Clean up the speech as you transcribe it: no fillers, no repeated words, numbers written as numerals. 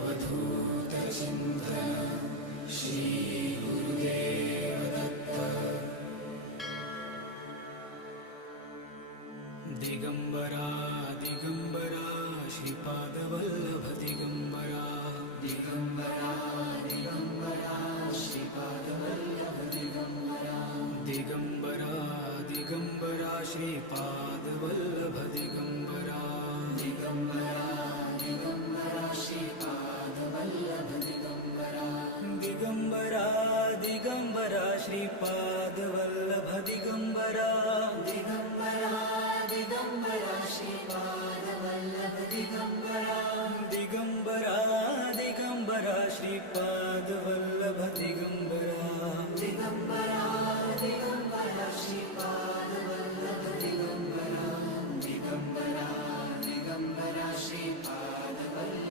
अवधूतचिन्तन Shri Gurudev Datta. Digambara Digambara Shripad Vallabh Digambara. Digambara Digambara Shripad Vallabh Digambara. Digambara Digambara Shripad Vallabh Digambara. Digambara Digambara Shripad Vallabh Digambara. Digambara Digambara Shripad Vallabh Digambara. Digambara Digambara Shripad Vallabh Digambara. Digambara Digambara Shripad Vallabh Digambara. Digambara Digambara Shripad